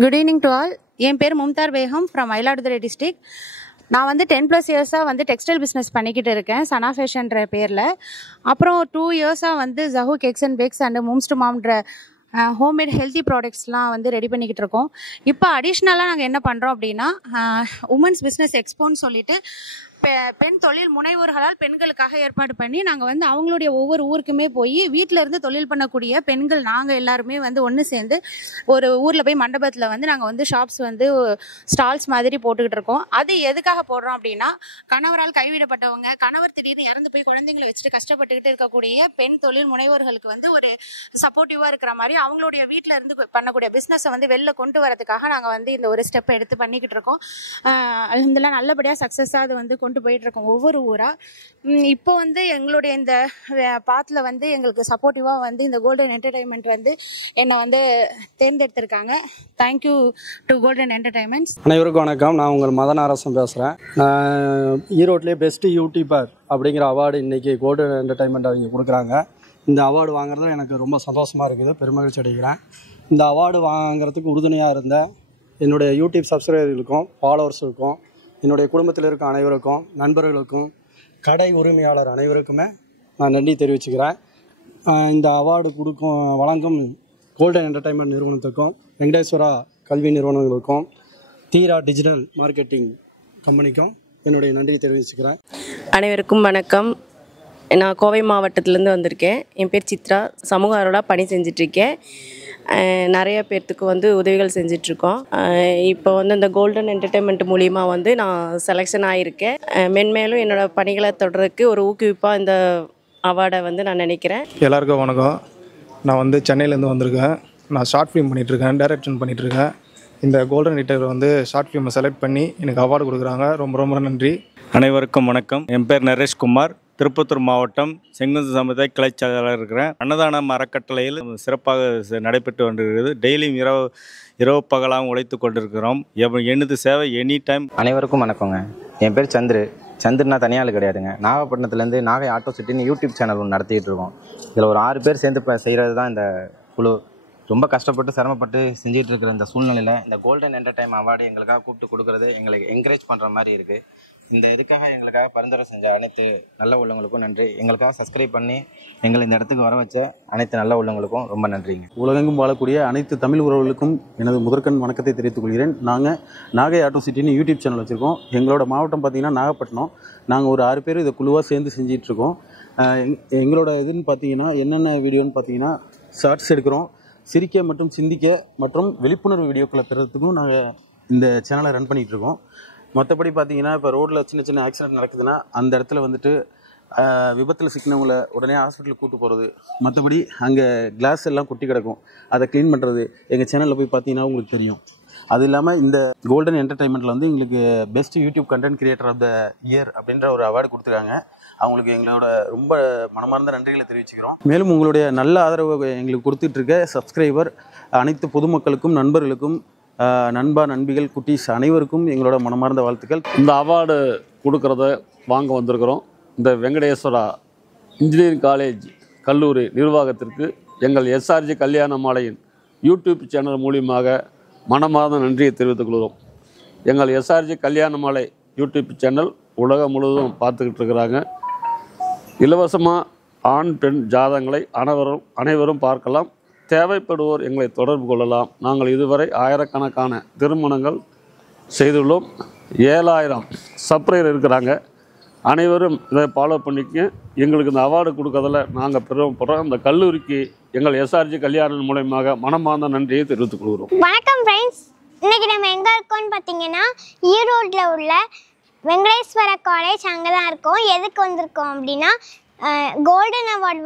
Good evening to all. என் பேர் மும்தார் Begum from Mayiladuthurai district. நான் வந்து 10+ இயர்ஸாக வந்து டெக்ஸ்டைல் பிஸ்னஸ் பண்ணிக்கிட்டு இருக்கேன் சனா ஃபேஷன்ற பேரில். அப்புறம் 2 இயர்ஸாக வந்து ஜஹூ cakes and bakes and moms to மாம்ன்ற ஹோம்மேட் ஹெல்த்தி ப்ராடக்ட்ஸ்லாம் வந்து ரெடி பண்ணிக்கிட்டு இருக்கோம். இப்போ அடிஷ்னலாக நாங்கள் என்ன பண்ணுறோம் அப்படின்னா உமன்ஸ் பிஸ்னஸ் எக்ஸ்போன்னு சொல்லிட்டு பெண் தொழில் முனைவோர்களால் பெண்களுக்காக ஏற்பாடு பண்ணி நாங்கள் வந்து அவங்களுடைய ஒவ்வொரு ஊருக்குமே போய் வீட்டில் இருந்து தொழில் பண்ணக்கூடிய பெண்கள் நாங்கள் எல்லாருமே வந்து ஒன்று சேர்ந்து ஒரு ஊரில் போய் மண்டபத்தில் வந்து நாங்கள் வந்து ஷாப்ஸ் வந்து ஸ்டால்ஸ் மாதிரி போட்டுக்கிட்டு இருக்கோம். அது எதுக்காக போடுறோம் அப்படின்னா கணவரால் கைவிடப்பட்டவங்க, கணவர் திடீர்னு இறந்து போய் குழந்தைங்களை வச்சுட்டு கஷ்டப்பட்டுக்கிட்டு இருக்கக்கூடிய பெண் தொழில் முனைவோர்களுக்கு வந்து ஒரு சப்போர்ட்டிவாக இருக்கிற மாதிரி அவங்களுடைய வீட்டில் இருந்து பண்ணக்கூடிய பிஸ்னஸை வந்து வெளில கொண்டு வரதுக்காக நாங்கள் வந்து இந்த ஒரு ஸ்டெப் எடுத்து பண்ணிக்கிட்டு இருக்கோம். அல்ஹம்துலில்லாஹ் நல்லபடியாக சக்ஸஸாக அது வந்து கொண்டு போயிட்டு இருக்கோம் ஒவ்வொரு ஊரா. இப்போ வந்து எங்களுடைய இந்த பாத்தில் வந்து எங்களுக்கு சப்போர்ட்டிவாக வந்து இந்த கோல்டன் என்டர்டைன்மெண்ட் வந்து என்னை வந்து தேர்ந்தெடுத்திருக்காங்க. Thank you to golden entertainments. அனைவருக்கும் வணக்கம். நான் உங்கள் மதன் அரசன் பேசுகிறேன். ஈரோட்லேயே பெஸ்ட்டு யூடியூபர் அப்படிங்கிற அவார்டு இன்றைக்கி கோல்டன் என்டர்டைன்மெண்ட் அவங்க கொடுக்குறாங்க. இந்த அவார்டு வாங்குறதுல எனக்கு ரொம்ப சந்தோஷமாக இருக்குது, பெருமகிழ்ச்சி அடைகிறேன். இந்த அவார்டு வாங்குறதுக்கு உறுதுணையாக இருந்த என்னுடைய யூடியூப் சப்ஸ்கிரைபர்களுக்கும் ஃபாலோவர்ஸுக்கும் என்னுடைய குடும்பத்தில் இருக்க அனைவருக்கும் நண்பர்களுக்கும் கடை உரிமையாளர் அனைவருக்குமே நான் நன்றி தெரிவிச்சுக்கிறேன். இந்த அவார்டு வழங்கும் கோல்டன் என்டர்டைன்மெண்ட் நிறுவனத்துக்கும் வெங்கடேஸ்வரா கல்வி நிறுவனங்களுக்கும் தீரா டிஜிட்டல் மார்க்கெட்டிங் கம்பெனிக்கும் என்னுடைய நன்றி தெரிவிச்சுக்கிறேன். அனைவருக்கும் வணக்கம். நான் கோவை மாவட்டத்திலேருந்து வந்திருக்கேன். என் பேர் சித்ரா. சமூக ஆர்வலராக பணி செஞ்சிட்ருக்கேன். நிறைய பேர்த்துக்கு வந்து உதவிகள் செஞ்சிட்ருக்கோம். இப்போ வந்து இந்த கோல்டன் என்டர்டைன்மெண்ட் மூலிமா வந்து நான் செலெக்ஷன் ஆகியிருக்கேன். மென்மேலும் என்னோடய பணிகளை தொடர்றதுக்கு ஒரு ஊக்குவிப்பாக இந்த அவார்டை வந்து நான் நினைக்கிறேன். எல்லாருக்கும் வணக்கம். நான் வந்து சென்னையிலேருந்து வந்திருக்கேன். நான் ஷார்ட் ஃபிலிம் பண்ணிகிட்ருக்கேன், டைரக்ஷன் பண்ணிகிட்ருக்கேன். இந்த கோல்டன் எடிட்டர் வந்து ஷார்ட் ஃபிலிமை செலக்ட் பண்ணி எனக்கு அவார்டு கொடுக்குறாங்க. ரொம்ப ரொம்ப நன்றி. அனைவருக்கும் வணக்கம். என் பேர் நரேஷ்குமார். திருப்பத்தூர் மாவட்டம் செங்குந்து சமுதாய கிளைச்சாளராக இருக்கிறேன். அன்னதானம் அறக்கட்டளையில் சிறப்பாக நடைபெற்று கொண்டிருக்கிறது. டெய்லியும் இரவு பகலாகவும் உழைத்து கொண்டிருக்கிறோம். எனது சேவை எனி டைம். அனைவருக்கும் வணக்கங்க. என் பேர் சந்திரனா தனியாள் கிடையாதுங்க. நாகப்பட்டினத்துலேருந்து நாகை ஆட்டோ சிட்டின்னு யூடியூப் சேனல் ஒன்று நடத்திட்டு இருக்கோம். இதில் ஒரு 6 பேர் சேர்ந்து செய்கிறது தான் இந்த குழு. ரொம்ப கஷ்டப்பட்டு சிரமப்பட்டு செஞ்சிட்டு இருக்கிற இந்த சூழ்நிலையில் இந்த கோல்டன் என்டர்டைன்மெண்ட் அவார்டு எங்களுக்காக கூப்பிட்டு கொடுக்குறது எங்களுக்கு என்கரேஜ் பண்ணுற மாதிரி இருக்குது. இந்த இதுக்காக எங்களுக்காக பரிந்துரை செஞ்ச அனைத்து நல்ல உள்ளவங்களுக்கும் நன்றி. எங்களுக்காக சப்ஸ்கிரைப் பண்ணி எங்களை இந்த இடத்துக்கு வர வச்ச அனைத்து நல்ல உள்ளவங்களுக்கும் ரொம்ப நன்றிங்க. உலகெங்கும் வாழக்கூடிய அனைத்து தமிழ் உறவுகளுக்கும் எனது முதற்கண் வணக்கத்தை தெரிவித்துக் கொள்கிறேன். நாங்கள் நாகை ஆட்டோ சிட்டின்னு யூடியூப் சேனல் வச்சுருக்கோம். எங்களோட மாவட்டம் பார்த்திங்கன்னா நாகப்பட்டினம். நாங்கள் ஒரு 6 பேர் இதை குழுவாக சேர்ந்து செஞ்சிட்ருக்கோம். எங்களோட இதுன்னு பார்த்தீங்கன்னா என்னென்ன வீடியோன்னு பார்த்தீங்கன்னா ஷார்ட்ஸ் எடுக்கிறோம். சிரிக்க மற்றும் சிந்திக்க மற்றும் விழிப்புணர்வு வீடியோக்களை பெறதுக்கும் நாங்கள் இந்த சேனலை ரன் பண்ணிகிட்ருக்கோம். மற்றபடி பார்த்தீங்கன்னா இப்போ ரோட்டில் சின்ன சின்ன ஆக்சிடென்ட் நடக்குதுன்னா அந்த இடத்துல வந்துட்டு விபத்தில் சிக்கினவங்களை உடனே ஹாஸ்பிட்டலுக்கு கூட்டு போகிறது, மற்றபடி அங்கே கிளாஸ் எல்லாம் கொட்டி கிடக்கும், அதை க்ளீன் பண்ணுறது எங்கள் சேனலில் போய் பார்த்தீங்கன்னா உங்களுக்கு தெரியும். அது இல்லாமல் இந்த கோல்டன் என்டர்டைன்மெண்ட்டில் வந்து எங்களுக்கு best YouTube content creator of the year அப்படின்ற ஒரு அவார்டு கொடுத்துருக்காங்க. அவங்களுக்கு எங்களோட ரொம்ப மனமார்ந்த நன்றிகளை தெரிவிச்சுக்கிறோம். மேலும் உங்களுடைய நல்ல ஆதரவு எங்களுக்கு கொடுத்துட்ருக்க சப்ஸ்கிரைபர் அனைத்து பொதுமக்களுக்கும் நண்பர்களுக்கும் நண்பிகள் குட்டீஸ் அனைவருக்கும் எங்களோட மனமார்ந்த வாழ்த்துக்கள். இந்த அவார்டு கொடுக்கறத வாங்க வந்திருக்கிறோம். இந்த வெங்கடேஸ்வரா இன்ஜினியரிங் காலேஜ் கல்லூரி நிர்வாகத்திற்கு எங்கள் எஸ்ஆர்ஜி கல்யாண மாலையின் யூடியூப் சேனல் மூலியமாக மனமார்ந்த நன்றியை தெரிவித்துக் கொள்கிறோம். எங்கள் எஸ்ஆர்ஜி கல்யாண மாலை யூடியூப் சேனல் உலகம் முழுவதும் பார்த்துக்கிட்டு இருக்கிறாங்க. இலவசமாக ஆண் பெண் ஜாதகங்களை அனைவரும் பார்க்கலாம். தேவைப்படுவோர் எங்களை தொடர்பு கொள்ளலாம். நாங்கள் இதுவரை ஆயிரக்கணக்கான திருமணங்கள் செய்துள்ளோம். 7000 சப்ஸ்கிரைபர் இருக்கிறாங்க. அனைவரும் இதை ஃபாலோ பண்ணிக்க. எங்களுக்கு இந்த அவார்டு கொடுக்கறதில் நாங்கள் பெருமைப்படுறோம். இந்த கல்லூரிக்கு எங்கள் எஸ்ஆர்ஜி கல்யாணம் மூலமாக மனமார்ந்த நன்றியை தெரிவித்துக் கொள்கிறோம். வணக்கம் ஃப்ரெண்ட்ஸ். இன்றைக்கி நம்ம எங்கே இருக்கோம்னு பார்த்தீங்கன்னா ஈரோட்டில் உள்ள வெங்கடேஸ்வரா காலேஜ் அங்கே தான் இருக்கோம். எதுக்கு வந்திருக்கோம் அப்படின்னா கோல்டன் அவார்டு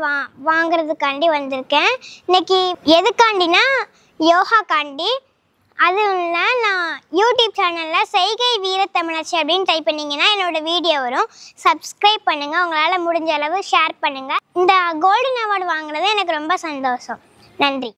வாங்குறதுக்காண்டி வந்திருக்கேன். இன்றைக்கி எதுக்காண்டினா யோகாக்காண்டி. அதுவும் இல்லை, நான் யூடியூப் சேனலில் செய்கை வீரத்தமிழச்சி அப்படின்னு டைப் பண்ணிங்கன்னா என்னோடய வீடியோ வரும். சப்ஸ்கிரைப் பண்ணுங்கள். உங்களால் முடிஞ்ச அளவு ஷேர் பண்ணுங்கள். இந்த கோல்டன் அவார்டு வாங்குறது எனக்கு ரொம்ப சந்தோஷம். நன்றி.